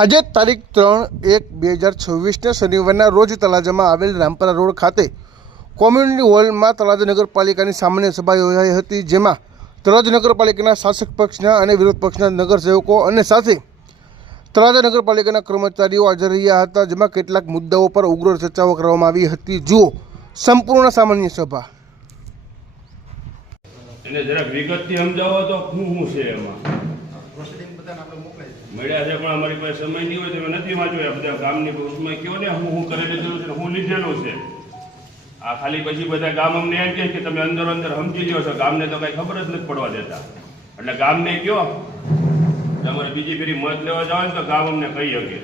આજે તારીખ 3/1/2026 શનિવારના રોજ તળાજામાં આવેલ રામપરા રોડ ખાતે કોમ્યુનિટી હોલમાં તળાજા નગરપાલિકાની સામાન્ય સભા યોજાઈ હતી, જેમાં તળાજા નગરપાલિકાના શાસક પક્ષના અને વિરોધ પક્ષના નગરસેવકો અને સાથે તળાજા નગરપાલિકાના કર્મચારીઓ હાજર રહ્યા હતા, જેમાં કેટલાક મુદ્દાઓ પર ઉગ્ર ચર્ચાઓ કરવામાં આવી હતી। જુઓ સંપૂર્ણ સામાન્ય સભા। એને જરા વિગતથી સમજાવો તો શું છે એમાં મળ્યા છે, પણ અમારી પાસે સમય નહીં હોય તો નથી વાંચ્યો બધા ગામની ઉસમાં કયો ને હું કરેલું છે, હું લીધેલું છે। આ ખાલી પછી બધા ગામ અમને એમ કહે કે તમે અંદર અંદર સમજી લ્યો છો, ગામને તો કઈ ખબર જ નથી પડવા દેતા। એટલે ગામને કયો તમારે બીજી ફેરી મત લેવા જાવ ને તો ગામ અમને કહી શકે।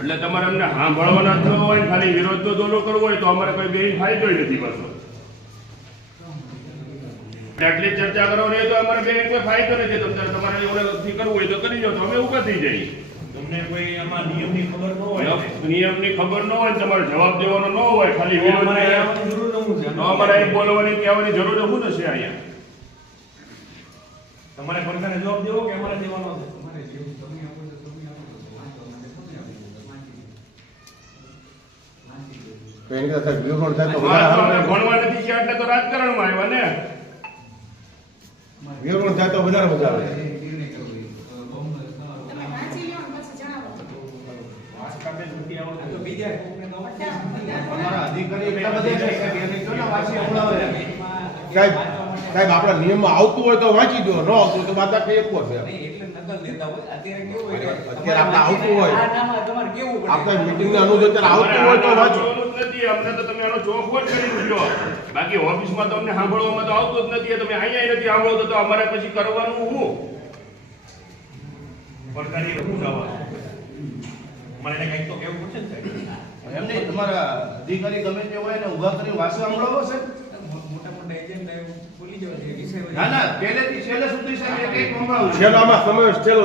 એટલે તમારે અમને સાંભળવાના થયો હોય ખાલી વિરોધનો દોરો કરવો હોય તો અમારે કોઈ બે ફાયદો નથી પાછો। આટલી ચર્ચા કરવાની હોય તો અમારે બે કોઈ ફાયદો નથી। તમારે ઓળખથી કરવું હોય તો કરી જાઓ, તો અમે ઉભા થઈ જઈએ। તમને કોઈ આમાં નિયમની ખબર ન હોય, નિયમની ખબર ન હોય, તમારે જવાબ દેવાનો ન હોય, ખાલી વિરોધ જરૂર નથી, તો અમારે અહીં બોલવાની કહેવાની જરૂર શું થશે? અહીંયા તમારે પડકારને જવાબ દેવો કે અમારે દેવાનો છે? ભણવા નથી ગયા એટલે તો રાજકારણમાં આવ્યા ને। વિરોધ થાય તો વધારે મજા આવે। સાહેબ આપણા નિયમમાં આવતું હોય તો વાંચી દો, ન આવતું તો બાદ એક છે। અત્યારે આપણે આવતું હોય, આપણે મીટિંગને અનુસાર આવતું હોય તો વાંચો। અમને તો તમે આનો ચોખવટ કરી દીધો, બાકી ઓફિસમાં તો અમને સાંભળવામાં તો આવતું જ નથી। તમે અહીંયા નથી સાંભળો તો અમારે પછી કરવાનું શું? પડકારી શું જવાનું? મને કંઈક તો કેવું પડશે ને સાહેબ। એમને તમારા અધિકારી ગમે તે હોય ને ઉભા કરી વાંચવા સાંભળવો છે। મોટા મોટા એજન્ટ બોલી જવા છે વિષય ના ના, પહેલેથી છેલ્લે સુધી સાહેબ એક સંભળાવું છે। છેલ્લામાં સમાવેશ છેલ્લો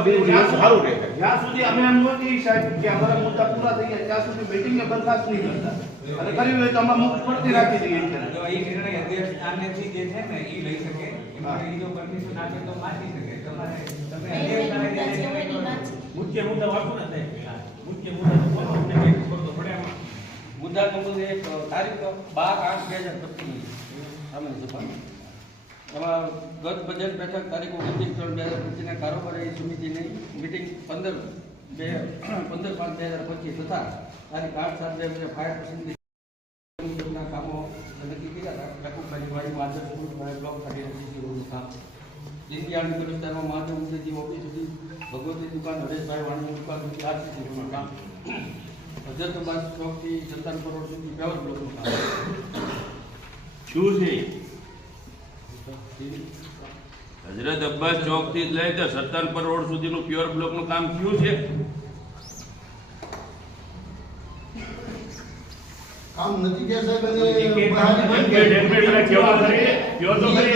સારું રહે। જ્યાં સુધી અમે એમ નહોતી સાહેબ કે અમારા મુદ્દા પૂરા થઈ ગયા ત્યાં સુધી મીટિંગને બરખાસ્ત નહીં કરતા, અને કરી હોય તો અમે મુક્ત પડતી રાખી દઈએ છીએ। જો એ નિર્ણય અધ્યક્ષ આનેથી જે છે ને એ લઈ શકે, એમાં એ જો પરમિશન આપે તો માની શકે। તમારે તમે અધ્યક્ષ મુખ્ય મુદ્દા વાંચો ને સાહેબ, મુખ્ય મુદ્દા તો બોલો, અમને કંઈ ખબર તો પડે આમાં। મુદ્દા નંબર 1 તારીખ 12/8/2025 સામાન્ય સભા એમાં ગત બજેટ બેઠક તારીખ 29/3/2025 કારોબારી સમિતિની મીટિંગ 15/5/2025 તથા તારીખ 8/7/2025 ફાયર પસંદગી કામો નક્કી કર્યા હતા। યાકુબભાઈ વાડીમાં આદર સ્કૂલ બ્લોક 30 કામ, દીનદયાળ વિસ્તારમાં મહાદેવ મંદિરથી ઓફિસ સુધી, ભગવતી દુકાન હરેશભાઈ વાણીની દુકાન સુધી 8 સુધીનું કામ, હજરતબાદ ચોકથી 57 કરોડ સુધી પેવર બ્લોકનું કામ શું છે? હજરત અબ્બાસ ચોક થી લઈ તો 57 કરોડ સુધીનું પ્યોર બ્લોક નું કામ થયું છે। કામ નથી કે સાહેબ એ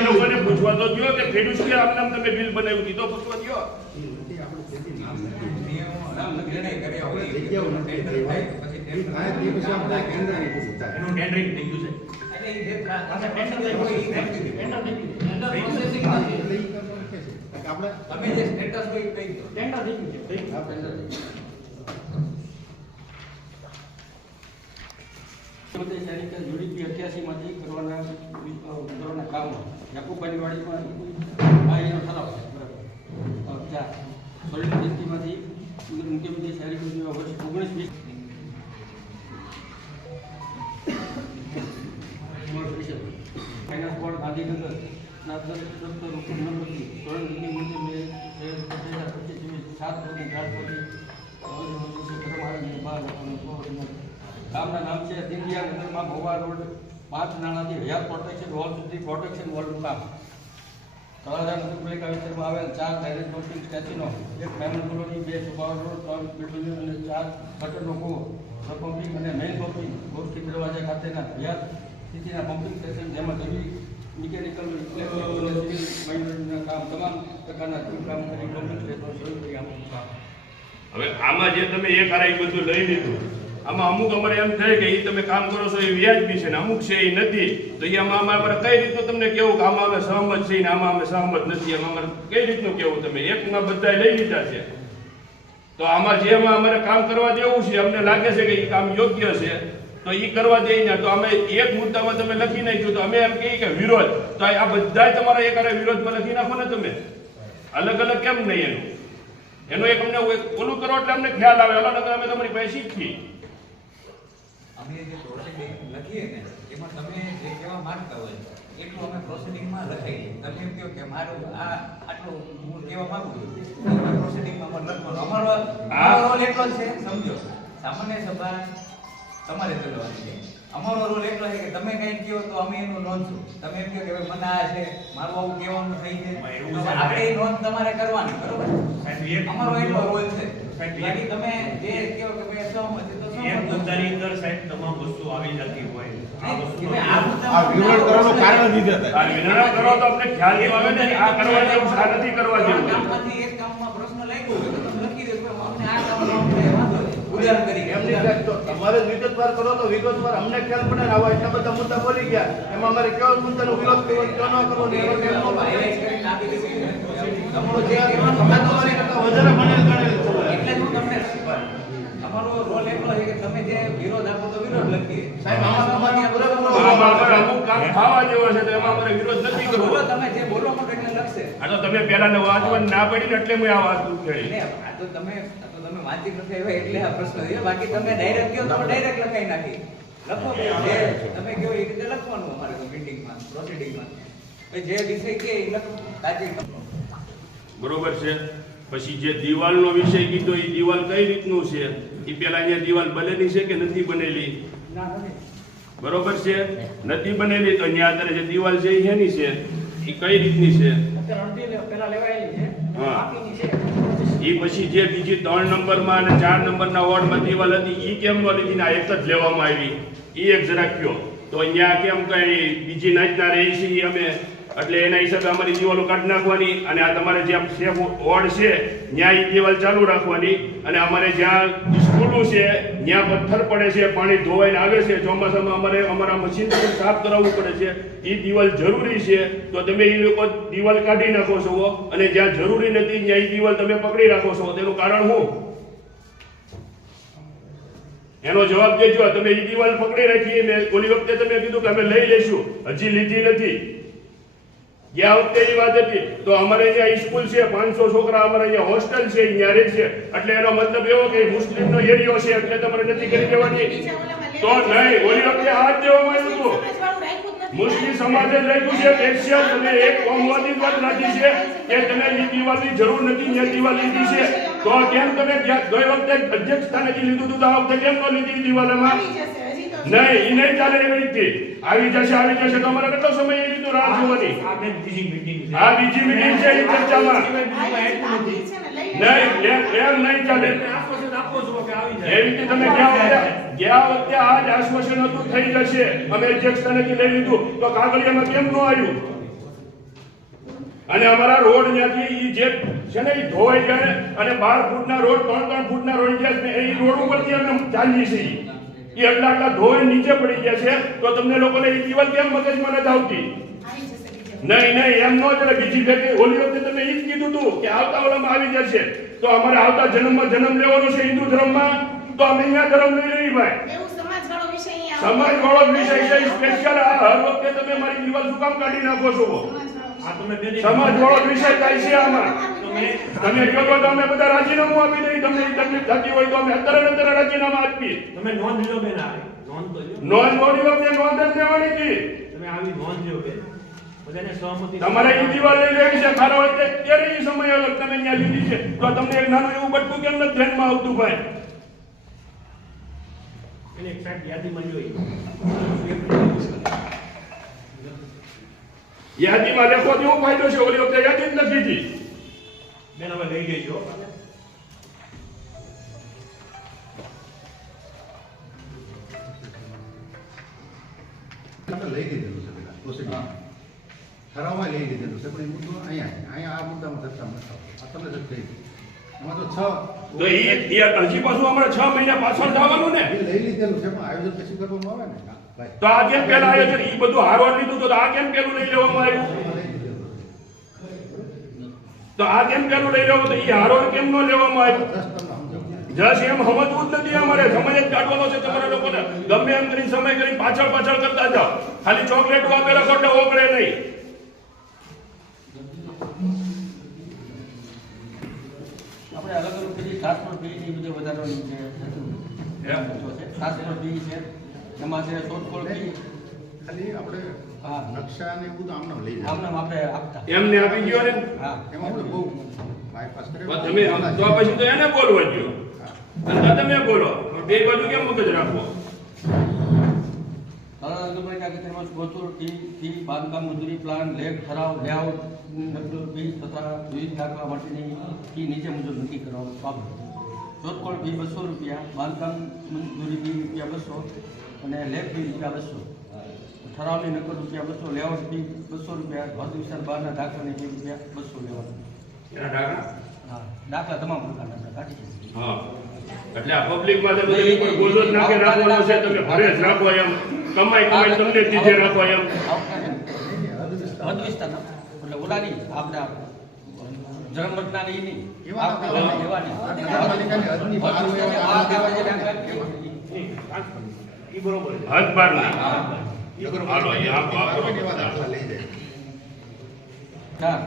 લોકોને પૂછવા તો થયો કે ખેડૂત કે આમ તમે બિલ બનાવ્યું હતી તો પૂછવા થયો। નિર્ણય કર્યા હોય એનું ટેન્ડરિંગ થઈ ગયું છે, એટલે એ જે ટેન્ડર હોય એ ટેન્ડર પ્રોસેસિંગ નથી। આપણે તમે જે સ્ટેટસ હોય કઈ ટેન્ડર થઈ ગયું છે, ટેન્ડર જોડીપી 88 માંથી કરવાના કામો યાકુબભાઈ વાડીમાં આ એનો ઠરાવ છે, બરાબર। 4 સોલિડ જંતીમાંથી મુખ્યમંત્રી શહેરી વર્ષ 19-20 ફાઇનાન્સ બોર્ડ ગાંધીનગર ના 10 રૂપિયા સોલંકી મંત્રી 7 ગામના નામ છે દીનદયાળ નગરમાં ભોવા રોડ 5 નાણાથી હયાત પ્રોટેક્શન વોલ સુધી પ્રોટેક્શન વોલનું કામ, તળાજા નગરપાલિકા વિસ્તારમાં આવેલ 4 ડાયરેક્ટ ડોપિંગ સ્ટેશનો, 1 ડાયમંડ કોલોની, 2 સુબાવ રોડ, 3 પેટ્રોલિયમ અને 4 ગટરનો કૂવો, પમ્પિંગ અને મેઇન પમ્પિંગ ગોષ્ઠી દરવાજા ખાતેના હયાત સ્થિતિના પમ્પિંગ સ્ટેશન, જેમાં જમીન મિકેનિકલ ઇલેક્ટ્રિકલ સિવિલ કામ, તમામ પ્રકારના કામ કરી પમ્પિંગ સ્ટેશન શરૂ કરી આપવાનું કામ। હવે આમાં જે તમે એક હારે ઈ બધું લઈ લીધું, આમાં અમુક અમારે એમ થાય કે એ તમે કામ કરો છો એ વ્યાજબી છે ને અમુક છે એ નથી, તો એ આમાં અમારે કઈ રીતનું તમને કેવું કે આમાં અમે સહમત છીએ ને આમાં અમે સહમત નથી, એમાં અમારે કઈ રીતનું કેવું? તમે એકમાં બધા લઈ લીધા છે, તો આમાં જેમાં અમારે કામ કરવા દેવું છે, અમને લાગે છે કે એ કામ યોગ્ય છે તો એ કરવા દે ને, તો અમે એક મુદ્દામાં તમે લખી નાખ્યું તો અમે એમ કહીએ કે વિરોધ, તો આ બધા તમારા એક હારે વિરોધમાં લખી નાખો ને તમે, અલગ અલગ કેમ નહીં? એનું એક અમને ઓલું કરો એટલે અમને ખ્યાલ આવે, અલગ અલગ અમે તમારી પાસે શીખીએ. અમે જે પ્રોસેડિંગ લખીએ ને એમાં તમે જે કહેવા માંગતા હોય એટલું અમે પ્રોસેડિંગમાં લખાઈ દઈએ. તમે એમ કહો કે મારું આ આટલું હું કહેવા માંગુ છું, તો પ્રોસેડિંગમાં અમારે લખવાનું. અમારો રોલ એટલો જ છે, સમજો. સામાન્ય સભા તમારે ચલાવવાની છે. અમારો રોલ એટલો છે કે તમે કંઈક કહો તો અમે એનું નોંધશું. તમે એમ કહો કે ભાઈ મને આ છે, મારું આવું કહેવાનું થઈ છે, તો આપણે એ નોંધ તમારે કરવાની, બરોબર? અમારો એટલો રોલ છે. બાકી તમે જે કહો કે ભાઈ સહમત છે તો એક મુદ્દાની અંદર સાહેબ તમામ વસ્તુ આવી જતી હોય. આ વિરોધ કરવાનું કારણ દીધા હતા. આ વિનોદ કરો તો અમને ખ્યાલ નહીં આવે ને કે આ કરવા જેવું છે, આ નથી કરવા જેવું. કામમાંથી એક કામમાં પ્રશ્ન લાગ્યો છે તો તમે લખી દો કે અમને આ કામનો અમને વાંધો છે. ઉદાહરણ તરીકે એમની સાહેબ તો તમારે વિગતવાર કરો તો વિગતવાર અમને ખ્યાલ પડે ને. આવા એટલા બધા મુદ્દા બોલી ગયા, એમાં અમારે કેવા મુદ્દાનો વિરોધ કરવો, ક્યાં ન કરવો, એનો કેમ ન કરવો. highlight કરીને આપી દીધું છે. તમારો જે તમે તમારી કરતા વધારે ભણેલ ગણેલ છો. એટલે જ હું તમને તમારો રોલ એટલો છે કે તમે જે વિરોધ આપો તો વિરોધ લખીએ. સાહેબ આમાં તમારી પૂરેપૂરો આમાં અમારે અમુક કામ થવા જેવો છે તો એમાં અમારે વિરોધ નથી કરવો. બોલો, તમે જે બોલવા માંડો એટલે લખશે. આ તો તમે પહેલા વાંચવાની ના પડી ને એટલે મેં આ વાત ઉકેલી. ને આ તો તમે વાંચી નથી આવ્યા એટલે આ પ્રશ્ન છે. બાકી તમે ડાયરેક્ટ કહો તો ડાયરેક્ટ લખાઈ નાખી. લખો કે જે તમે કહો એ રીતે લખવાનું અમારે તો મીટિંગમાં, પ્રોસિડિંગમાં. જે વિષય કે એ લખો તાજી. બરોબર છે. પછી જે દિવાલનો વિષય કીધો એ દિવાલ કઈ રીતનું છે, એ પેલા અહીંયા દિવાલ બનેલી છે કે નથી બનેલી? બરોબર છે, નથી બનેલી તો અહીંયા અત્યારે જે દિવાલ છે એ શેની છે, એ કઈ રીતની છે? હા. એ પછી જે બીજી 3 નંબરમાં અને 4 નંબરના વોર્ડમાં દિવાલ હતી એ કેમ ન લીધી ને આ એક જ લેવામાં આવી? એ એક જરા કયો તો અહીંયા કેમ કઈ બીજી નાચના રહી છે ઈ અમે, એટલે એના હિસાબે અમારી દિવાલો કાઢી નાખવાની અને આ તમારે જે સેફ વોર્ડ છે ત્યાં એ દિવાલ ચાલુ રાખવાની, અને અમારે જ્યાં સ્કૂલો છે ત્યાં પથ્થર પડે છે, પાણી ધોવાઈને આવે છે, ચોમાસામાં અમારે અમારા મશીનથી સાફ કરાવવું પડે છે, એ દિવાલ જરૂરી છે. તો તમે એ લોકો દિવાલ કાઢી નાખો છો અને જ્યાં જરૂરી નથી ત્યાં એ દિવાલ તમે પકડી રાખો છો, તેનું કારણ શું? એનો જવાબ દેજો. તમે એ દિવાલ પકડી રાખી, મેં ઓલી વખતે તમે કીધું કે અમે લઈ લઈશું, હજી લીધી નથી. ગયા વખતે એ વાત હતી તો અમારે અહીંયા સ્કૂલ છે, 500 છોકરા અમારે અહીંયા હોસ્ટેલ છે, અહીંયા રહે છે, એટલે એનો મતલબ એવો કે મુસ્લિમનો એરિયો છે એટલે તમારે નથી કરી દેવાની. તો નહીં, ઓલી વખતે હાથ દેવામાં આવ્યું હતું, મુસ્લિમ સમાજે રાખ્યું છે કે તમે એક કોમવાદી વાત રાખી છે કે તમે એ દિવાલની જરૂર નથી, ત્યાં દિવાલ લીધી છે, તો કેમ તમે ગઈ વખતે અધ્યક્ષ સ્થાનેથી લીધું હતું તો આ વખતે કેમ ન લીધી દિવાલમાં? નહીં, એ નહીં ચાલે એવી રીતે. આવી જશે તો અમારે કેટલો સમય એ લીધું રાહ જોવાની? આ બીજી મીટિંગ છે. આ બીજી મીટિંગ છે એ ચર્ચામાં. નહીં, એમ નહીં ચાલે. આશ્વાસન આપો છો કે આવી જાય. એ રીતે તમે ગયા વખતે આ જ આશ્વાસન હતું થઈ જશે, અમે અધ્યક્ષ સ્થાનેથી લઈ લીધું, તો કાગળિયામાં કેમ ન આવ્યું? અને અમારા રોડ ત્યાંથી ઈ જે છે ને ઈ ધોવાઈ જાય અને 12 ફૂટના રોડ 3 ફૂટના રોડ ગયા છે, એ રોડ ઉપરથી અમે ચાલીએ છીએ, એ આટલા ધોઈ નીચે પડી ગયા છે, તો તમને લોકોને એ દિવાલ કેમ મગજમાં નથી આવતી? નહીં, એમ ન ચાલે. બીજી ભેગી ઓલી વખતે તમે એ જ કીધું હતું કે આવતા ઓલામાં આવી જશે, તો અમારે આવતા જન્મમાં જન્મ લેવાનો છે હિન્દુ ધર્મમાં, તો અમે અહીંયા ધર્મ લઈ રહી ભાઈ. સમાજવાળો વિષય છે સ્પેશિયલ. હર વખતે તમે મારી દિવાલ શું કામ કાઢી નાખો છો? આ તમે બે સમાજવાળો વિષય થાય છે આમાં. તમે કહો તો અમે બધા રાજીનામું આપી દઈએ, તમને એ તકલીફ થતી હોય તો અમે અત્યારે રાજીનામા આપીએ. તમે નોંધ લો બેન, આ નોંધ તો લો. નોંધ ઓલી વખતે નોંધ જ લેવાની હતી. તમે આવી નોંધ લો બેન, બધાને સહમતિ. તમારે એ દિવાલ લઈ લેવી છે ખારો વખતે ત્યારે એ સમય અલગ તમે અહીંયા લીધી છે, તો તમને એક નાનું એવું બટકું કેમ નથી ધ્યાનમાં આવતું ભાઈ? એને એક સાઈડ યાદીમાં જોઈ. યાદીમાં લખો તો શું ફાયદો છે? ઓલી વખતે યાદી જ નથી હતી. બેન હવે લઈ લેજો. લઈ લીધેલું છે પેલા પ્રોસિડિંગ ઠરાવમાં લઈ લીધેલું છે, પણ એ મુદ્દો અહીંયા આ મુદ્દામાં ચર્ચા નથી આવતો. આ તમને જ કહી એમાં તો છ તો એ હજી પાછું અમારે 6 મહિના પાછળ થવાનું ને. એ લઈ લીધેલું છે પણ આયોજન પછી કરવામાં આવે ને ભાઈ તો આ કેમ પેલા આયોજન એ બધું હારવાર લીધું તો આ કેમ પેલું લઈ લેવામાં આવ્યું? તો આ કેમ પેલું લઈ લેવું તો એ હારવાર કેમ ન લેવામાં આવ્યું? જશ એમ સમજવું જ નથી અમારે. સમય જ કાઢવાનો છે તમારા લોકોને. ગમે એમ કરીને સમય કરીને પાછળ પાછળ કરતા જાઓ. ખાલી ચોકલેટો આપેલા ખોટા ઓગળે નહીં. આપણે અલગ અલગ પેલી ટ્રાન્સપોર્ટ ફીની બધે વધારવાની છે ટ્રાન્સપોર્ટ ફી છે એમાં છે શોધખોળ ફી ખાલી આપણે હા નકશા ને એવું બધું આમનામ લઈ જાય આમને આપણે આપતા એમને આપી ગયો ને. હા એમાં આપણે બહુ બાયપાસ કરે પણ તમે તો પછી તો એને બોલવા દ્યો. અને તમે બોલો. બે બાજુ કેમ મગજ રાખો? ફી બાંધકામ મજૂરી પ્લાન લેબ ઠરાવ લેઆઉટ નકલ ફી તથા વિવિધ નાખવા માટેની ફી નીચે મુજબ નક્કી કરવાનો બાબત શોધખોળ ફી 200 રૂપિયા બાંધકામ મજૂરી ફી રૂપિયા 200 અને લેબ ફી રૂપિયા 200 ઠરાવની નકલ રૂપિયા 200 લેઆઉટ ફી 200 રૂપિયા હદ વિસ્તાર બહારના દાખલાની ફી રૂપિયા 200 લેવાનું એના ડાકા. હા દાખલા તમામ પ્રકારના કાઢી છે હા. એટલે આ પબ્લિક માં બધે કોઈ બોજો જ નાખે રાખવાનો છે. તમે ભરે જ રાખો એમ. કમાઈ તમને દીધે રાખો એમ. હદ વિસ્તારના એટલે ઓલાની આપણા જન્મટનાની નહીં એવા નગરપાલિકાની હદની બહાર હોય એવા ઈ બરોબર છે. હદ બાર ના. નગરપાલિકા હાલો, એ આપો, આપો. એવા દાખલા લઈ જાય 4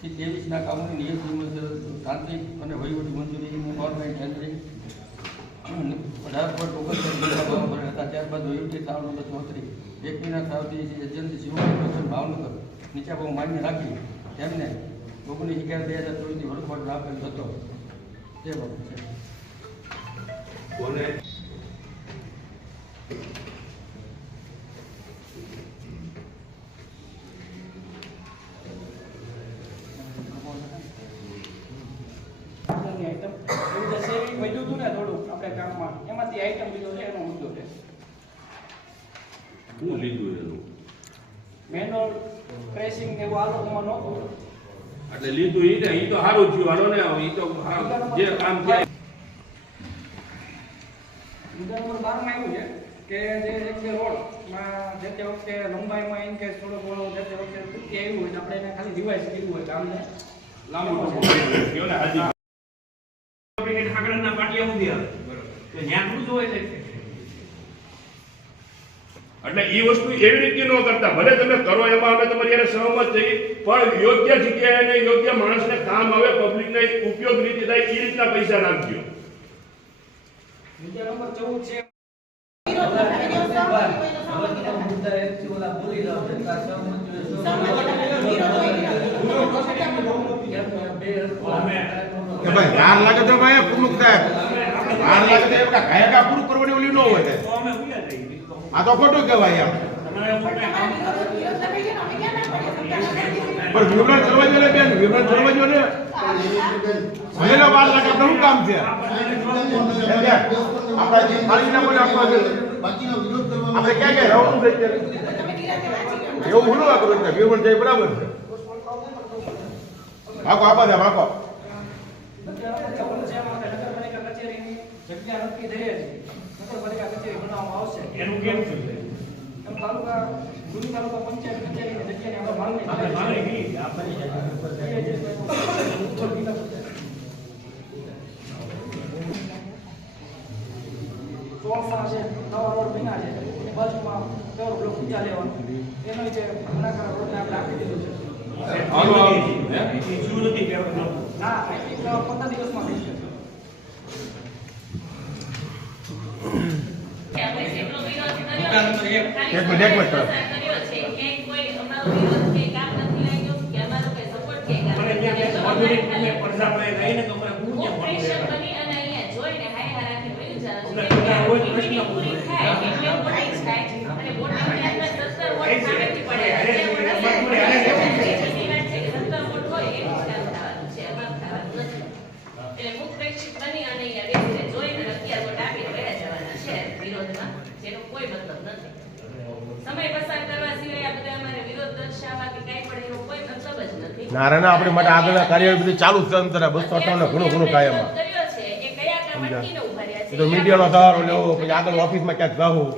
થી 23 ના કામોની નિયત મુજબ તાંત્રિક અને વહીવટી મંજૂરી ગવર્મેન્ટ ટેન્ડરિંગ 18.29 હતા ત્યારબાદ વહીવટી ઠરાવ નંબર 34 વ્યક્તિના ઠરાવથી એજન્સી સિવિલ પ્રોડક્શન ભાવનગર નીચા ભાવ માન્ય રાખી તેમને 19/11/2024 થી વડપટ રાખેલ હતો તે બાબત છે કોને આઈટમ એવું જે સેવિંગ વધ્યું હતું ને થોડું આપણે કામમાં એમાંથી આઈટમ લીધો છે એનો મુદ્દો છે શું લીધું એનું? મેન્યુઅલ પ્રેસિંગ ને એવું આ લોકોમાં નહોતું એટલે લીધું ઈ ને ઈ તો સારું થયું. હાલો ને ઈ તો જે કામ થાય. મુદ્દા નંબર 12 માં એવું છે કે જે એક બે રોડમાં જે તે વખતે લંબાઈમાં ઇન કેસ થોડો ઘણો જે તે વખતે તૂટી આવ્યું હોય તો આપણે એને ખાલી રિવાઇઝ કર્યું હોય કામને લાંબુ કયો ને હાજી. ઠાકરના પાટિયા સુધી આવે તો જ્યાં શું જોવે છે એટલે એ વસ્તુ એવી રીતે ન કરતા. ભલે તમે કરો એમાં અમે તમારી યારે સહમત થઈ, પણ યોગ્ય જગ્યાએ અને યોગ્ય માણસને કામ આવે, પબ્લિકને ઉપયોગ રીતે થાય એ રીતના પૈસા નાખજો. મુદ્દા નંબર 14 છે કે ભાઈ વાર લાગે તો ભાઈ પ્રમુખ સાહેબ વાર લાગે તો એવડા કાયકા પૂરું કરવાની ઓલી ન હોય તો અમે ઉયા જઈએ આ તો ખોટું કહેવાય એમ તમારે પોતે કામ પણ વિવરણ કરવા જોઈએ બેન વિવરણ કરવા જોઈએ ને ભલેનો વાર લાગે આપણે શું કામ છે આપણે ખાલી ના બોલે આપવા જોઈએ બાકીનો વિરોધ કરવા આપણે ક્યાં ક્યાં રહેવાનું છે અત્યારે એવું ભૂલો કરું છે વિવરણ જાય બરાબર છે ભાગો આપા દે ભાગો નગરપાલિકા કચેરીની જગ્યા નક્કી થઈ છે નગરપાલિકા કચેરી બનાવવામાં આવશે એનું કેમ છે એમ તાલુકા ગુરુ તાલુકા પંચાયત કચેરીની જગ્યાની આપણે માંગણી આપણે કરી માને છે. ગઈ આપણે ચોકમાં છે નવા રોડ બન્યા છે એની બાજુમાં કવર બ્લોક ઊંચા લેવાનો એનો જે નાના રોડને આપણે આપી દીધું છે શું નથી કહેવાનું ના એક 15 દિવસમાં થઈ જશે એક મિનિટ કરો મને ત્યાં આધુનિક તમે પડદા પડે રહીને તો મને હું ક્યાં સમય પસાર કરવા સિવાય આ બધા અમારે વિરોધ દર્શાવવા કે કઈ પણ એનો કોઈ મતલબ જ નથી. નારાયણ આપણે માટે આગળના કાર્ય બધું ચાલુ જ છે અંતરે 258 ઘણું કાયમાં એ તો મીડિયાનો સહારો લેવો પછી આગળ ઓફિસમાં ક્યાંક જવું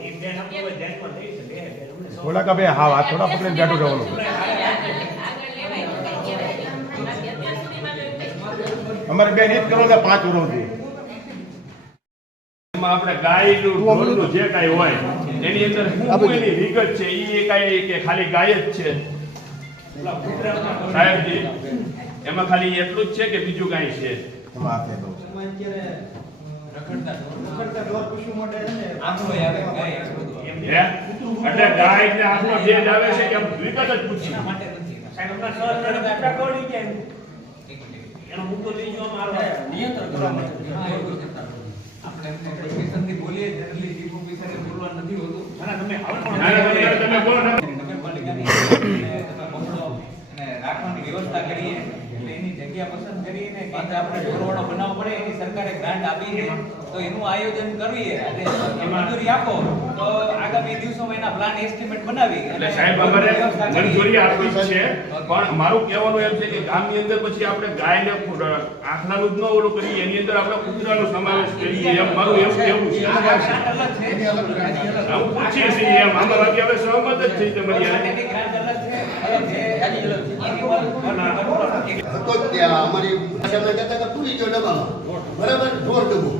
થોડાક ભાઈ હા થોડા પકડીને બેઠું રહેવાનું અમારે બેન એ જ કરો કે 5 વર્ષથી એમાં આપણે ગાયનું ઢોરનું જે કાંઈ હોય એની અંદર શું એની વિગત છે એ કાંઈ કે ખાલી ગાય જ છે સાહેબજી એમાં ખાલી એટલું જ છે કે બીજું કાંઈ છે એમાં આ કહેતો હે? એટલે ગાય ને હાથમાં ભેજ આવે છે કે આમ વિગત જ પૂછી એનો મુદ્દો લઈ જવામાં આવે નિયંત્રણ કરવા માટે આપણે એમને સ્ટેશનથી બોલીએ જનરલી ચીફ ઓફિસરે બોલવા નથી હોતું તમે તમે બોલો ને. નગરપાલિકાની તમે પકડો અને રાખવાની વ્યવસ્થા કરીએ એટલે એની જગ્યા પસંદ કરીને કાં તો આપણે ઢોરવાડો બનાવવો પડે એની સરકારે ગ્રાન્ટ આપી છે તો એનું આયોજન કરીએ અને મંજૂરી આપો તો આગામી દિવસોમાં એના પ્લાન એસ્ટિમેટ બનાવી એટલે સાહેબ અમારે મંજૂરી આપી જ છે પણ મારું કહેવાનું એમ છે કે ગામની અંદર પછી આપણે ગાયને આખલાનું જ ન ઓલું કરીએ એની અંદર આપણે કૂતરાનો સમાવેશ કરીએ એમ મારું એમ કહેવું છે ગ્રાન્ટ અલગ છે હું પૂછીએ છીએ એમ આમાં બાકી હવે સહમત જ છે તમારી હારે. એની ગ્રાન્ટ અલગ છે એની અલગ છે હતો જ ત્યાં અમારી ભાષામાં કહેતા કે પૂરી ગયો ડબ્બામાં બરાબર ઢોર ડબ્બો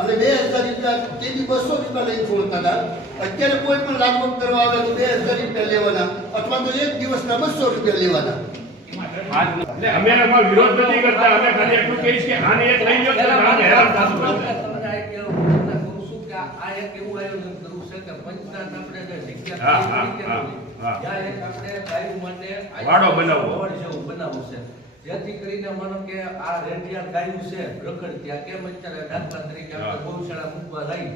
અને 2000 રૂપિયા તેથી 200 રૂપિયા લઈને છોડતા હતા અત્યારે કોઈ પણ લાગવગ કરવા આવે તો 2000 રૂપિયા લેવાના અથવા તો એક દિવસના 200 રૂપિયા લેવાના એટલે અમે એમાં વિરોધ નથી કરતા અમે ખાલી એટલું કહીશ કે આને એક લઈ લો તો આને હેરાન થતું હોય. હા, હા, હા, હા. વાડો બનાવવો. જેથી કરીને માનો કે આ રેડિયા ગાયું છે રખડ ત્યાં કેમ અત્યારે દાખલા તરીકે આપણે ગૌશાળા મૂકવા લઈ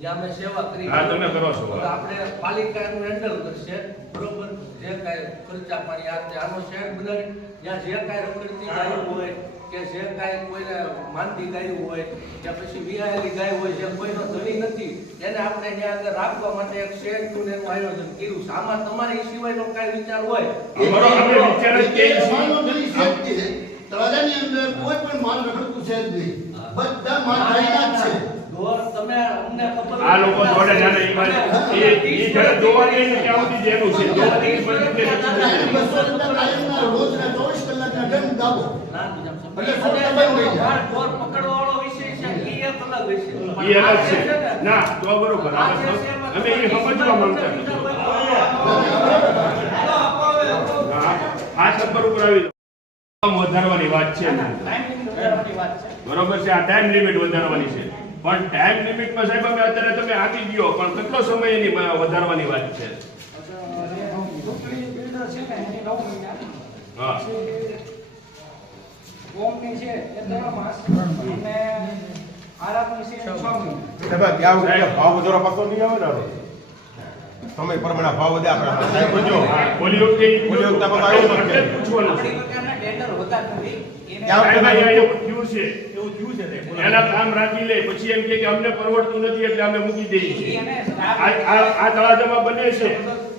ત્યાં અમે સેવા કરી હા, તમે કરો છો. તો આપણે પાલિકાનું હેન્ડલ કરશે બરોબર જે કાંઈ ખર્ચા પાણી આ તે આનો શેર બનાવી ત્યાં જે કાંઈ રખડતી ગાયું હોય કે જે કાંઈ કોઈને માંદી ગાયું હોય કે પછી વિહાયેલી ગાય હોય જે કોઈનો ધણી નથી એને આપણે ત્યાં આગળ રાખવા માટે એક શેડનું એનું આયોજન કર્યું છે આમાં તમારે એ સિવાયનો કાંઈ વિચાર હોય અમારો આપણે વિચાર જ કે છે. માલનો ઘણી સેફટી છે તળાજાની અંદર કોઈ પણ માલ રખડતું છે જ નહીં બધા માલ ગાયના જ છે ઢોર તમે અમને ખબર આ લોકો દોડે જાણે એ વાત એ જ્યારે દોવા દે ને ત્યાં સુધી જેનું છે દોવા દે પછી તે નથી. 200 રૂપિયા કાયમના રોજના 24 કલાકના દંડ દાબો ના બીજા એટલે સો ટકા બંધ થઈ જાય. ઢોર પકડવાવાળો વિષય છે એ એક અલગ વિષય એ અલગ છે ના તો બરોબર અમે એ સમજવા માંગતા નથી. હા, આ નંબર ઉપર આવી જાઓ. વધારવાની વાત છે બરોબર છે આ ટાઈમ લિમિટ વધારવાની છે પણ ટાઈમ લિમિટમાં સાહેબ અમે અત્યારે તમે આપી દો પણ કેટલો સમય એની વધારવાની વાત છે. હા ઓમની છે એ 3 માસ અને આરામની છે 6 મહિના સાહેબ ત્યાં વખતે ભાવ વધારો પાછો નહીં આવે ને સમય પ્રમાણે ભાવ વધે આપણે સાહેબ પૂછો ઓલી વખતે ઓલી વખતે પાછો આવ્યો તો એટલે જ પૂછવાનું છે. આપણી પ્રકારના ટેન્ડર હોતા જ નથી એને ત્યાં સાહેબ અહીંયા એવું થયું છે એના કામ રાખી લે પછી એમ કે અમને પરવડતું નથી એટલે અમે મૂકી દઈએ છીએ. એને આ તળાજામાં બને છે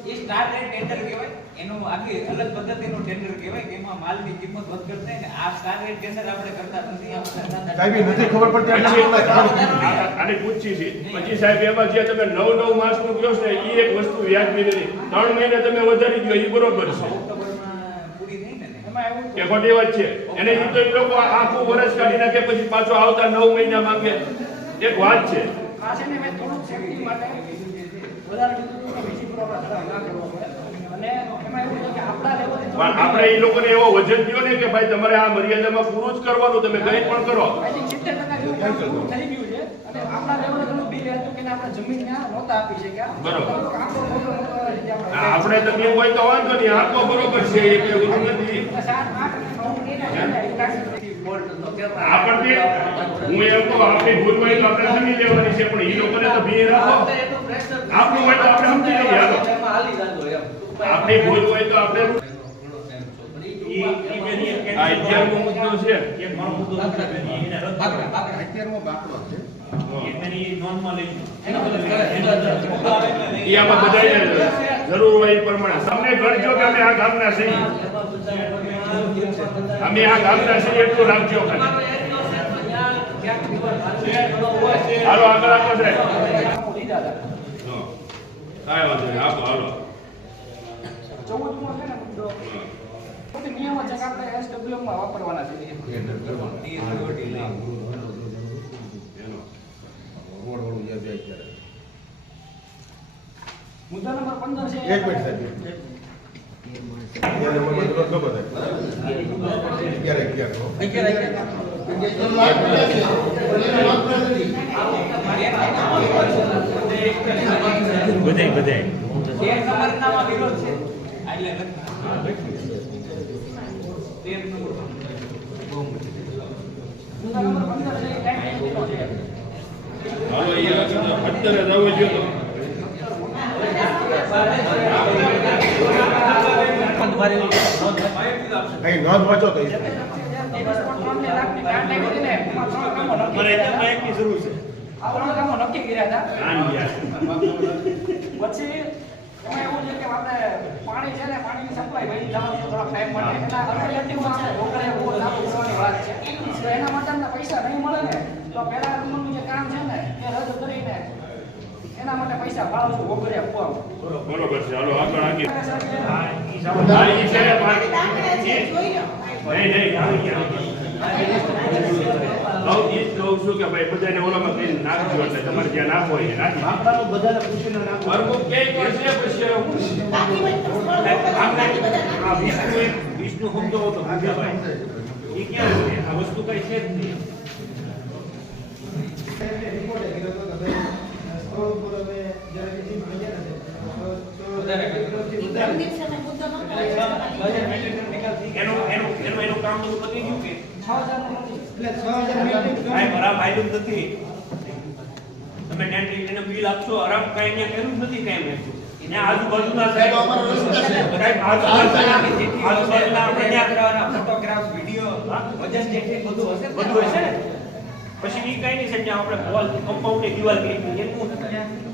એ સ્ટાર રેટ ટેન્ડર કહેવાય એનું આખી અલગ પદ્ધતિનું ટેન્ડર કહેવાય કે એમાં માલની કિંમત વધઘટ થાય ને આ સ્ટાર રેટ ટેન્ડર આપણે કરતા નથી સાહેબ એ નથી ખબર પડતી એટલે આને પૂછી છે પછી સાહેબ એમાં જે તમે 9 માસનું કહો છો ને એ એક વસ્તુ વ્યાજબી નથી 3 મહિને તમે વધારી દો એ બરોબર છે પૂરી થઈ ને એમાં એવું કે ખોટી વાત છે એને ઈ તો એ લોકો આખું વર્ષ કાઢી નાખે પછી પાછો આવતા 9 મહિના માંગે એક વાત છે. આ છે ને મેં થોડુંક સેફટી માટે વધારે બીજું બીજી પ્રોબ્લેમ ના કરવો પડે અને એમાં એવું છે કે આપણા લેવલે પણ આપણે એ લોકોને એવો વજન દ્યો ને કે ભાઈ તમારે આ મર્યાદામાં પૂરું જ કરવાનું તમે કંઈ પણ કરો. આઈ થિંક 70% જેવું કામ પૂરું થઈ ગયું છે અને આપણા લેવલે થોડું બિલ હતું કે આપણે જમીન ત્યાં નહોતા આપી શક્યા બરોબર. આંકડો મોટો રીતે આપણે તકલીફ હોય તો વાંધો નહીં આંખો બરોબર છે એ કોઈ ગુરુ નથી. આપણને હું એમ કહું આપણી ભૂલ હોય તો આપણે સમજી લેવાની છે પણ એ લોકોને તો ભી રાખો આપણું હોય તો આપણે સમજી લઈએ હાલો. આપણી ભૂલ હોય તો આપણે આ 11મો મુદ્દો છે એક મારો મુદ્દો નથી એને રદ કરો. 11મો બાકડો છે એક એની નોંધમાં લઈ એ આમાં બધાને જરૂર હોય એ પ્રમાણે તમને ગણજો કે અમે આ ગામના છીએ અમે આ ગામના છે એટલું રાખજો ખાલી. હાલો આગળ આપો સાહેબ. લીધા હતા કાંઈ વાંધો નહીં આપો હાલો. 14 માં છે ને મુદ્દો નિયમ છે કે આપણે SWM માં વાપરવાના છે મુદ્દા નંબર 15 છે. એક મિનિટ સાહેબ. ક્યારે નંબર ખબર થાય? ક્યારે મુદ્દા નંબર 15 છે ટાઈમ દીધો છે. હાલો એ અત્યારે જ આવવો જોઈએ તો. અહીં નોંધ વાંચો તો નક્કી કર્યા હતા. પછી એમાં એવું છે કે આપણે પાણી છે ને પાણીની સપ્લાય વહી જવાની થોડા ટાઈમ માટે એના અલ્ટરનેટિવમાં આપણે ઢોકળે બહુ લાગુ કરવાની વાત છે. તો એના માટે અમને પૈસા નહીં મળે ને તો પહેલા નંબરનું જે કામ છે ને એ રદ કરીને એના માટે પૈસા ફાળવશું વગેરે કુવા. બરોબર છે હાલો આગળ આગળ. કહું છું કે ભાઈ બધાને ઓલામાં કઈ નાખજો એટલે તમારે જ્યાં નાખો હોય નાખી આપણાનું બધાને પૂછીને નાખો. વર્ગો ક્યાંય કરશે પછી વિષ્ણુ સમજો તો એ ક્યાં છે આ વસ્તુ કઈ છે જ નહીં. એનું કામ બધું પતી ગયું કે 6000 નથી. કાંઈ બરાબર આયલું જ નથી. તમે ટેન્ટ બિલ આપશો આરામ કાંઈ ત્યાં કર્યું જ નથી કાંઈ મેં ત્યાં આજુબાજુના સાહેબ આજુબાજુના આપણે ત્યાં કરવાના ફોટોગ્રાફ વિડીયો વજન જેટલી બધું હશે ને પછી એ કાંઈ નહીં છે ત્યાં આપણે વોલ કમ્પાઉન્ડની દિવાલ કરી એનું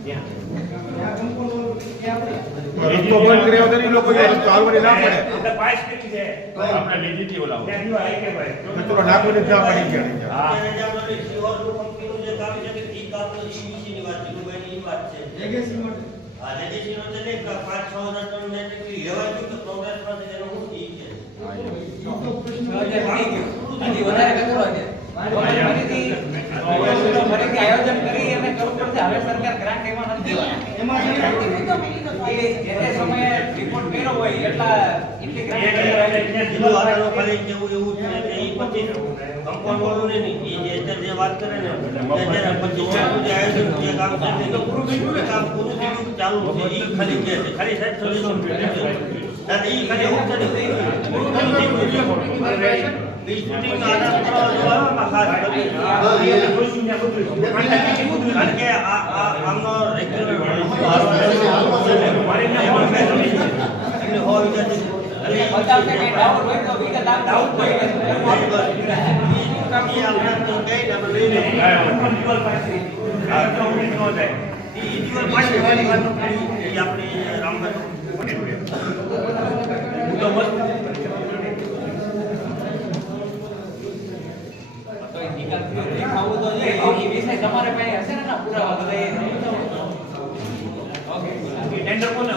ત્યાં રસ્તો બંધ કર્યો તો એ લોકો ચાલવાની ના પડે. આપણે પાસ કરી છે આપણે લેજીટી ઓલા ત્યાં દિવાલ આઈ કે ભાઈ કચરો નાખીને ત્યાં પડી ગયા. હા આયોજન કરી અને કરવું પડશે. હવે સરકાર ગ્રાન્ટ એમાં નથી દેવાની. સમયે રિપોર્ટ કર્યો હોય એટલા તમારે પાસે હશે ને પુરાવા બધા ટેન્ડર કોને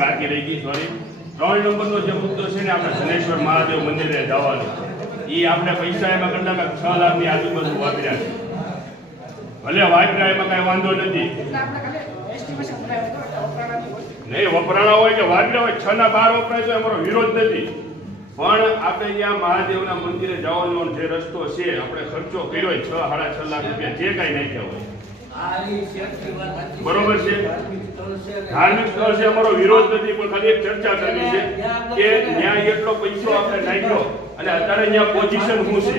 બાકી રહી ગઈ સોરી 3 નંબરનો જે મુદ્દો છે ને આપણે ધનેશ્વર મહાદેવ મંદિરે જવાનો એ આપણે પૈસા એમાં કરતા 6 લાખની આજુબાજુ વાપર્યા છે. ભલે વાપર્યા એમાં કઈ વાંધો નથી નહીં વપરાણા હોય કે વાપર્યા હોય 6 ના 12 વપરાય તો અમારો વિરોધ નથી પણ આપણે ત્યાં મહાદેવના મંદિરે જવાનો જે રસ્તો છે આપણે ખર્ચો કર્યો હોય 6-6.5 લાખ રૂપિયા જે કઈ નાખ્યા હોય બરોબર છે. ધાર્મિક સ્થળ છે અમારો વિરોધ નથી પણ ખાલી એક ચર્ચા કરવી છે કે ત્યાં એટલો પૈસો આપણે નાખ્યો અને અત્યારે ત્યાં પોઝિશન શું છે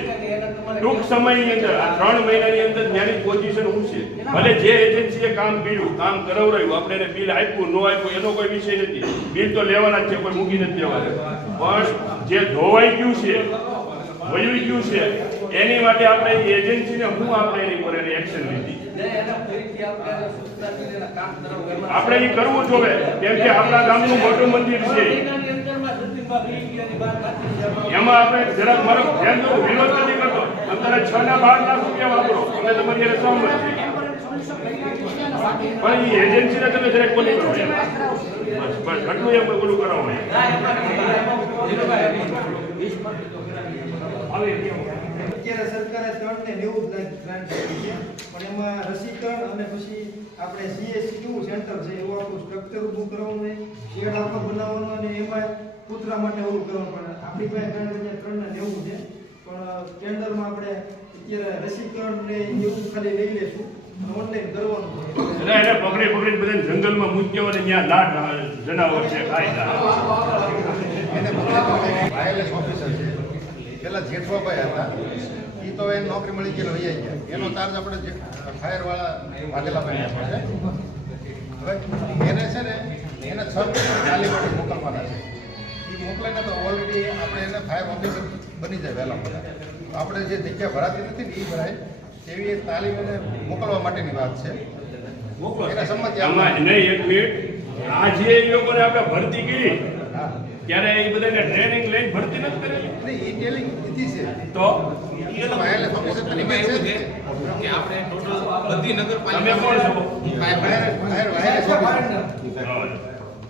ટૂંક સમયની અંદર આ 3 મહિનાની અંદર ત્યાંની પોઝિશન શું છે. ભલે જે એજન્સીએ કામ કર્યું કામ કરાવરાયું આપણે એને બિલ આપ્યું ન આપ્યું એનો કોઈ વિષય નથી. બિલ તો લેવાના જ છે કોઈ મૂકી નથી દેવાના પણ જે ધોવાઈ ગયું છે વયું ગયું છે એની માટે આપણે એજન્સીને હું આપણે એની પર એની એક્શન લીધી જે એને ફરીથી આપણે સૂચના કરીને એના કામ કરાવવું એમાં આપણે એ કરવું જોવે, કેમ કે આપણા ગામનું મોટું મંદિર છે, મહિનાની અંદરમાં જતીનભાઈ વીઆઈપીની વાત કાઢી છે. એમાં આપણે જરાક મારો ધ્યાન દો, વિરોધ નથી કરતો. અત્યારે 6 ના 12 લાખ રૂપિયા વાપરો, અમે તમારી હારે સહમત છીએ. પણ એ એજન્સીને તમે જરાક બોલી કરો એમ. બસ એટલું એમ બોલું કરાવો ને. અત્યારે સરકારે 3 ને 90 લાખ ગ્રાન્ટ આપી છે, પણ એમાં રસીકરણ અને પછી આપણે CSQ સેન્ટર છે એવું આપણું સ્ટ્રક્ચર ઊભું કરવાનું છે, શેડ આખો બનાવવાનો અને એમાં કૂતરા માટે ઓલું કરવાનું. પણ આપણી પાસે ગ્રાન્ટ 3 ને 90 છે, પણ ટેન્ડરમાં આપણે અત્યારે રસીકરણ ને એવું ખાલી લઈ લેશું, ઓનલાઈન કરવાનું છે. એટલે એને પકડી બધાને જંગલમાં મૂક્યો અને ત્યાં લાડ જનાવર છે ખાય. એને વાયરલેસ ઓફિસર છે, પેલા જેઠવાભાઈ હતા, એ તો એને નોકરી મળી ગયેલો વહી ગયા. એનો ચાર્જ આપણે ફાયર વાળા વાઘેલાભાઈ છે. હવે એને છે ને એને 6 તાલીમ માટે મોકલવાના છે. એ મોકલે ને તો ઓલરેડી આપણે એને ફાયર ઓફિસર બની જાય વહેલા બધા. આપણે જે જગ્યા ભરાતી નથી ને એ ભરાય એવી તાલીમ એને મોકલવા માટેની વાત છે. એને સંમતિ આમાં નહીં, એક મિનિટ, આ જે એ લોકોને આપણે ભરતી કરી ત્યારે એ બધાને ટ્રેનિંગ લઈને ભરતી નથી કરેલી. નહીં, એ ટેલિંગ લીધી છે તો વાયરલેસ ઓફિસર તરીકે એમાં એવું છે કે આપણે ટોટલ બધી તમે નગરપાલિકા કોણ છો?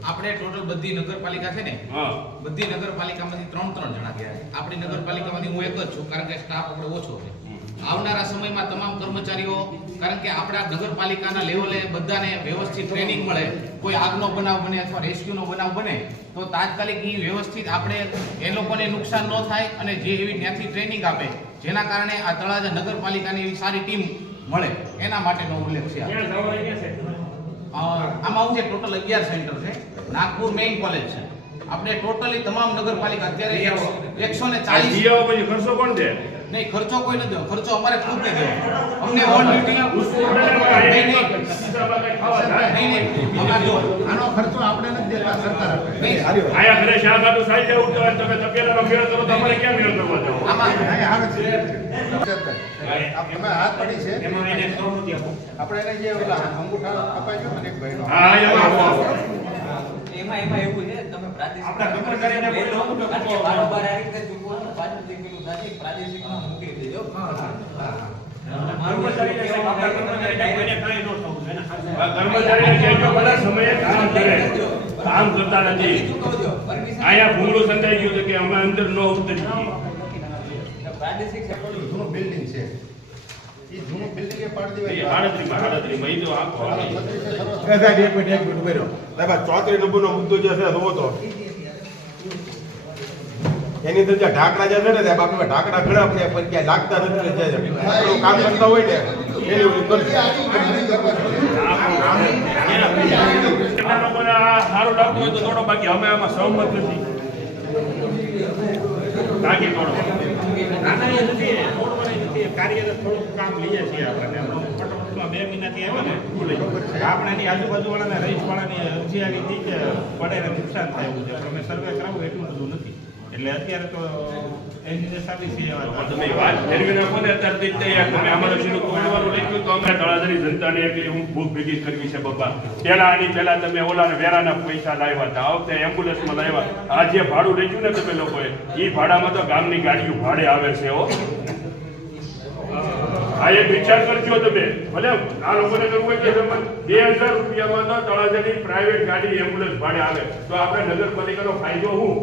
આપણે ટોટલ બધી નગરપાલિકા છે ને, હા, બધી નગરપાલિકામાંથી 3 જણા ગયા છે. આપણી નગરપાલિકામાંથી હું એક જ છું, કારણ કે સ્ટાફ આપણે ઓછો છે. આવનારા સમયમાં તમામ કર્મચારીઓ, કારણ કે આપણા નગરપાલિકાના લેવલે બધાને વ્યવસ્થિત ટ્રેનિંગ મળે, કોઈ આગનો બનાવ બને અથવા રેસ્ક્યુનો બનાવ બને તો તાત્કાલિક એ વ્યવસ્થિત આપણે એ લોકોને નુકસાન ન થાય અને જે એવી ત્યાંથી ટ્રેનિંગ આપે જેના કારણે આ તળાજા નગરપાલિકાની એવી સારી ટીમ મળે એના માટેનો ઉલ્લેખ છે. આમાં હું છે ટોટલ 11 સેન્ટર છે. નાગપુર મેઇન કોલેજ છે. આપણે ટોટલી તમામ નગરપાલિકા અત્યારે 140 જીઓ પછી ખર્ચો કોણ દે? નહીં, ખર્ચો કોઈ નથી દેવો, ખર્ચો અમારે ખુદ ને દેવો. અમને ઓન ડ્યુટી આનો ખર્ચો આપણે નથી દેતા, સરકાર આપે. આયા ઘરે શા ખાતું સાઈ જવું તો તમે તપેલાનો ફેર કરો તો અમારે ક્યાં મેળ કરવા જાવ? તમે હાથ પડી છે આપણે એને જે ઓલા અંગૂઠા કપાઈ ગયો ને એક ભાઈનો. હા, એમાં આવો. એમાં એવું છે તમે પ્રાદેશિક આપણા કર્મચારીને કોઈ લોકો તો કારણ કે બારોબાર આ રીતે ચૂકવવાનું પાછું જે પેલું થાય પ્રાદેશિકમાં મૂકી દેજો. કર્મચારીને કોઈને કાંઈ ન થવું જોઈએ. કર્મચારીને કહેજો બધા સમયે કામ કરે, કામ કરતા નથી. અહીંયા ભૂંગળું સંતાઈ ગયું છે કે અમે અંદર ન ઉતરી ગઈએ. પ્રાદેશિક જૂનું બિલ્ડિંગ છે, એ જૂનું બિલ્ડિંગ એ પાડી એ દેવાય. આડત્રીમાં એ તો આખો સરસ. એક મિનિટ ઉભેરો. સાહેબ 34 નંબરનો મુદ્દો જે છે જોવો તો એની અંદર જે ઢાંકણા જે છે ને સાહેબ, આપણે ઢાંકણા ઘણા આપણે પર ક્યાંય લાગતા નથી, જે કામ કરતા હોય ને એની ઓલી કરશે. કેટલા લોકોને આ સારું લાગતું હોય તો થોડો, બાકી અમે આમાં સહમત નથી. બાકી થોડો કાર્યરત થોડુંક કામ લઈએ છીએ આપણે ફટોફટમાં 2 મહિનાથી આવ્યા ને આપણે એની આજુબાજુવાળાને રહીશવાળાની અરજી આવી હતી કે પડે ને નુકસાન થાય એવું છે, પણ અમે સર્વે કરાવવું એટલું બધું નથી. એટલે અત્યારે તો એન્જિનિયર સાબિત છે એવા તમે વાત ફેરવી નાખો ને અત્યારથી જ તૈયાર. તમે અમારે શીરું તોડવાનું લખ્યું તો અમે તળાજાની જનતાને એકલી હું ભૂખ ભેગી કરવી છે બાપા. પહેલા તમે ઓલાને વેરાના પૈસા લાવ્યા હતા, આ વખતે એમ્બ્યુલન્સમાં લાવ્યા. આ જે ભાડું લખ્યું ને તમે લોકોએ, એ ભાડામાં તો ગામની ગાડીઓ ભાડે આવે છે. હો, આ એક વિચાર કરજો તમે. ભલે આ લોકોને કરવું હોય કે 2000 રૂપિયામાં તો તળાજાની પ્રાઇવેટ ગાડી એમ્બ્યુલન્સ ભાડે આવે તો આપણે નગરપાલિકાનો ફાયદો શું?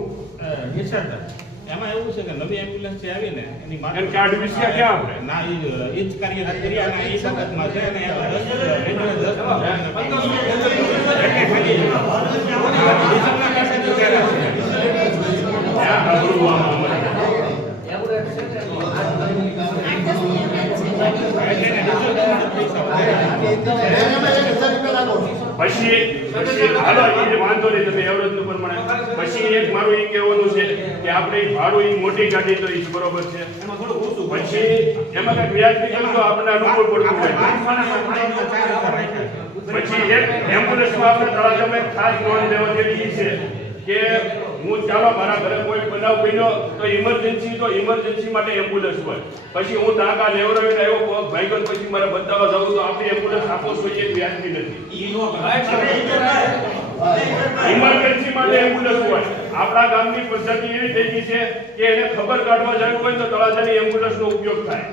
એમાં એવું છે કે નવી એમ્બ્યુલન્સ જે આવી ને એની એન કાર્ડ વિશે ક્યાં આપણે? ના એ જ કાર્ય કર્યા ના એ બાબતમાં છે ને પછી હાલો એ વાંધો નહીં, તમે એવરેજ પ્રમાણે. પછી એક મારું એ કહેવાનું છે કે આપણે ભાડું એ મોટી ગાડી તો એ બરોબર છે, એમાં થોડું ઓછું. પછી એમાં કઈ વ્યાજબી કરજો આપણે અનુકૂળ પડતું હોય. પછી એક એમ્બ્યુલન્સમાં આપણે તળાજામાં ખાસ નોંધ લેવા જેવી છે કે હું ચાલો મારા ઘરે કોઈ બનાવ બન્યો તો ઇમરજન્સી માટે એમ્બ્યુલન્સ હોય, પછી હું ટાંકા લેવડાવીને આવ્યો ભાઈબંધ, પછી મારે બતાવવા જવું તો આપણી એમ્બ્યુલન્સ આપો જોઈએ વ્યાજબી નથી. ઇમરજન્સી માટે એમ્બ્યુલન્સ હોય. આપણા ગામની પદ્ધતિ એવી થઈ ગઈ છે કે એને ખબર કાઢવા જવું હોય તો તળાજાની એમ્બ્યુલન્સનો ઉપયોગ થાય.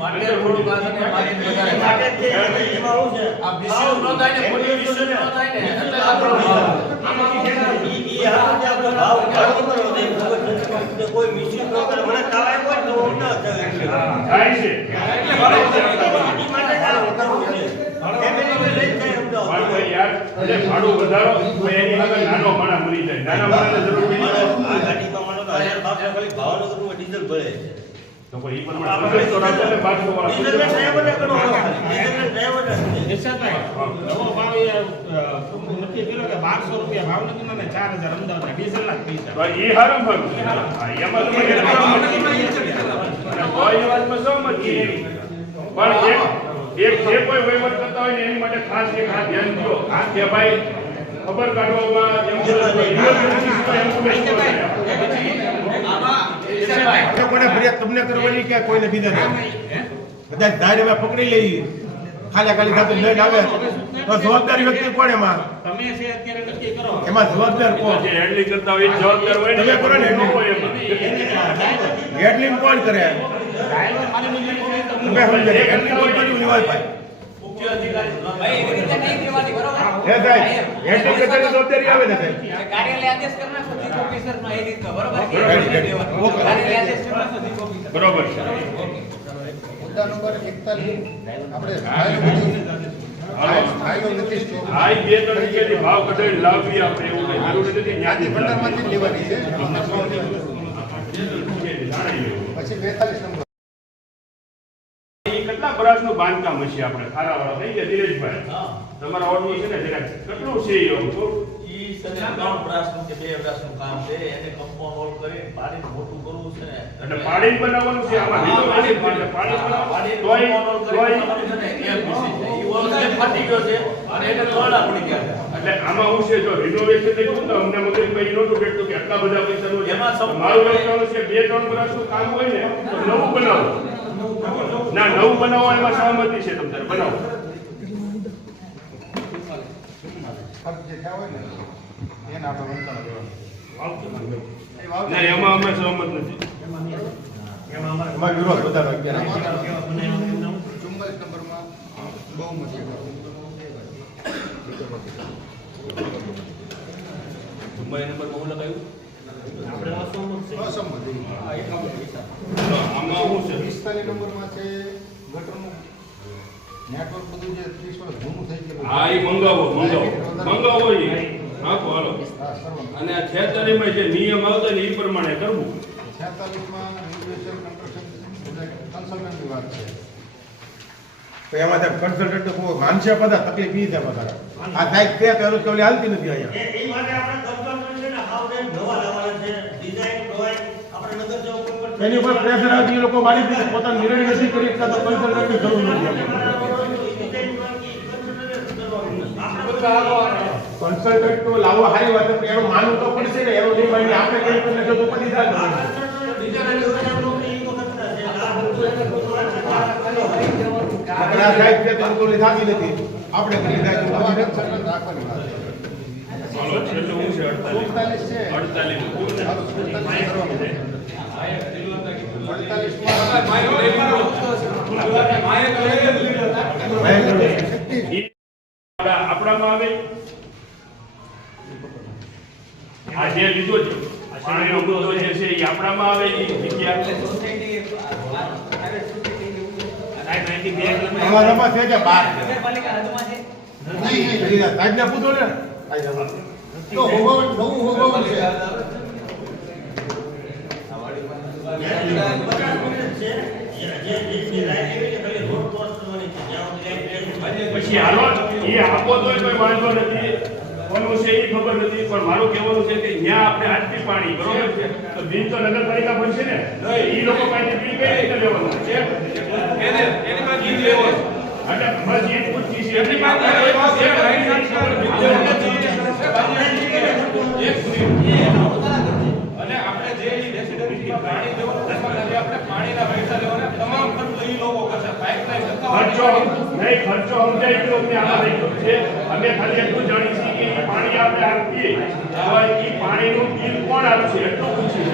માટે થોડું કાઢને મારી વધારે આ વિશ્વ નો થાય ને કોઈ વિશ્વ નો થાય ને એટલે આપણો કોઈ મિશન ન કરે મને તાવાય કોઈ તો ન થાય છે યાર. એટલે ભાડું વધારો તો એની આગળ નાનો માણા મરી જાય. નાના માણાને જરૂર નહીં. આ ગાડીમાં માનો 1500 ખાલી ભાવનગરનું ડીઝલ ભરે છે. તો પણ ઈ પ્રમાણે તો રાખો ને 500 વાળા. ડીઝલના ડ્રાઈવરને કરો. ડીઝલના ડ્રાઈવરને નવો ભાવ નક્કી કર્યો કે 1200 રૂપિયા ભાવનગરના ને 4000 અમદાવાદના ડીઝલના જ પૈસા. તો ઈ હારું ભરું. એમાં તો મને કોઈ વાતમાં સહમત છીએ. પણ એક જે કોઈ વહીવટ કરતા હોય ને એની માટે ખાસ એક આ ધ્યાન દો કે ભાઈ ખબર કાઢવામાં કોને ફરિયાદ તમને કરવાની કે કોઈને બીજા નહીં? બધા ધારે પકડી લઈ ખાલી સાથે લેટ આવે તો જવાબદારી વ્યક્તિ કોણ એમાં? તમે છે અત્યારે નક્કી કરો. એમાં જવાબદાર કોણ? જે હેન્ડલિંગ કરતા હોય એ જવાબદાર હોય ને. તમે કરો ને હેડલિંગ કોણ કરે? ડ્રાઈવર મારી મજૂરી છે તો તમે સમજે હેડલિંગ કોણ કર્યું લેવાય ભાઈ? મુખ્ય અધિકારી ભાઈ એવી રીતે નહીં કહેવાની બરોબર હે સાહેબ હેડલિંગ કરવાની જવાબદારી આવે ને સાહેબ? કાર્યાલય આદેશ કરી નાખો ચીફ ઓફિસરમાં એ રીતે બરોબર કે કાર્યાલય આદેશ કરી નાખો ચીફ ઓફિસર બરોબર છે. મુદ્દા નંબર 41 આપણે આ બે ત્રણ જગ્યાએથી ભાવ કઢાવીને લાવવી આપણે એવું કઈ જરૂર નથી. જ્ઞાતિ ભંડારમાંથી જ લેવાની છે. પછી 42 નંબર કેટલા વર્ષનું બાંધકામ હશે આપણે ખારાવાળા થઈ ગયા ધીરેશભાઈ? તમારા ઓર્ડર છે ને જરાક કેટલું છે એવું તો ઈ સને 3 બ્રાસનું કે 2 બ્રાસનું કામ છે. એને કમ્પાઉન્ડ વોલ કરી પાણી મોટું કરવું છે ને એટલે પાણી બનાવવાનું છે આમાં રીતો પાણી પાણી તોય ને એમ વિશે છે. ઈ વોલ જે ફાટી ગયો છે અને એને તોડા પડી ગયા છે. એટલે આમાં હું છે જો રિનોવેશન થયું તો અમને મગજભાઈ નહોતું બેઠતું કે આટલા બધા પૈસાનું છે. મારું એવું કહેવાનું છે 2-3 વર્ષનું કામ હોય ને તો નવું બનાવો. ના નવું બનાવો એમાં સહમતિ છે તમારે બનાવો. ખર્ચ જે થયા હોય ને એને આપણે વંચાણ દેવાનું. ના એમાં અમે સહમત નથી. એમાં વિરોધ વધારે 44 નંબરમાં બહુમતી મુંબઈ નંબરમાં હું લગાવ્યું અસંમત. આમાં શું છે 45 નંબરમાં છે ગટરનું નેટવર્ક બધું જે 30 વર્ષ જૂનું થઈ ગયેલું. હા એ મંગાવો ઈ હા હાલો. અને આ 46માં જે નિયમ આવતા ને એ પ્રમાણે કરવું. 46માં રિનોવેશન કન્સ્ટ્રક્શન કન્સલ્ટન્ટની વાત છે. તો એમાં સાહેબ કન્સલ્ટન્ટ તો કોઈ માનશે બધા તકલીફ ઈ થાય વધારે. આ સાહેબ તે તો એનું ચોલી હાલતી નથી અહીંયા. એ માટે આપણે કન્સલ્ટન્ટ છે ને હાવ ને નવા લાવવાના છે. ડિઝાઇન ડ્રોઈંગ આપણે નગર જવું પડે. એની ઉપર પ્રેશર આવતી એ લોકો મારી દીધું પોતાનો નિર્ણય નથી કરી શકતા તો કન્સલ્ટન્ટની જરૂર નથી. કન્સલ્ટન્ટ તો લાવવા સારી વાત છે પણ એનું માનવું તો પડશે ને. એનો નહીં માની આપણે કેમ કરીને જો તો પડી જાય. સાહેબ છે તો અનુકૂળ થતી નથી. આપણે કરી જાય તો કન્સલ્ટન્ટ રાખવાની વાત છે. હાલો છેલ્લું હું છે 48 છે 48 હાલો 47 કરવાનું છે. 48 આપણામાં આવે આ જે લીધો છે પાણીનો મુદ્દો જે છે એ આપણામાં આવે એ જગ્યા અમારામાં છે કે બાર નગરપાલિકા હાથમાં છે. નહીં સાહેબને પૂછો ને. તો હોવાનું નવું હોવાનું છે. પછી હાલો એ આપો તો કોઈ વાંધો નથી. કોનું છે એ ખબર નથી પણ મારું કહેવાનું છે કે ત્યાં આપણે આજથી પાણી બરોબર છે તો બિલ તો નગરપાલિકા ભરશે ને. એ લોકો પાસે બિલ કઈ રીતે લેવાનું છે? એની પાસે બિલ લેવાનું. એટલે બસ એ જ પૂછતી છે. એની પાસે અને આપણે જે રેસિડેન્સીમાં પાણી દેવાનું આપણે પાણીના પૈસા લેવાના તમામ ખર્ચો એ લોકો કરશે પાઇપલાઇન ખર્ચો નહીં, ખર્ચો સમજાઈ ગયો અમને આમાં રહી ગયો છે. અમે ખાલી એટલું જાણીએ છીએ કે એ પાણી આપણે આપીએ તો એ પાણીનું બિલ કોણ આપશે એટલું પૂછ્યું.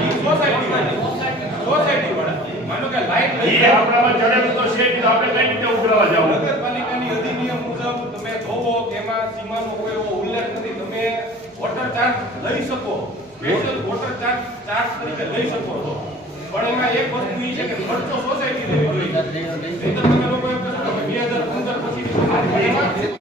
સોસાયટી વાળા માનો કે લાઈટ એ આપણામાં જડેલું તો છે કે આપણે કઈ રીતે ઉઘરાવા જાવ. નગરપાલિકાની અધિનિયમ મુજબ તમે જોવો કે એમાં સીમાનો કોઈ એવો ઉલ્લેખ નથી. તમે વોટર ચાર્જ લઈ શકો, સ્પેશિયલ વોટર ચાર્જ તરીકે લઈ શકો છો, પણ એમાં એક વસ્તુ એ છે કે ખર્ચો સોસાયટી લેવી જોઈએ. નહીં તો તમે લોકો એમ કહેશો કે 2015 પછી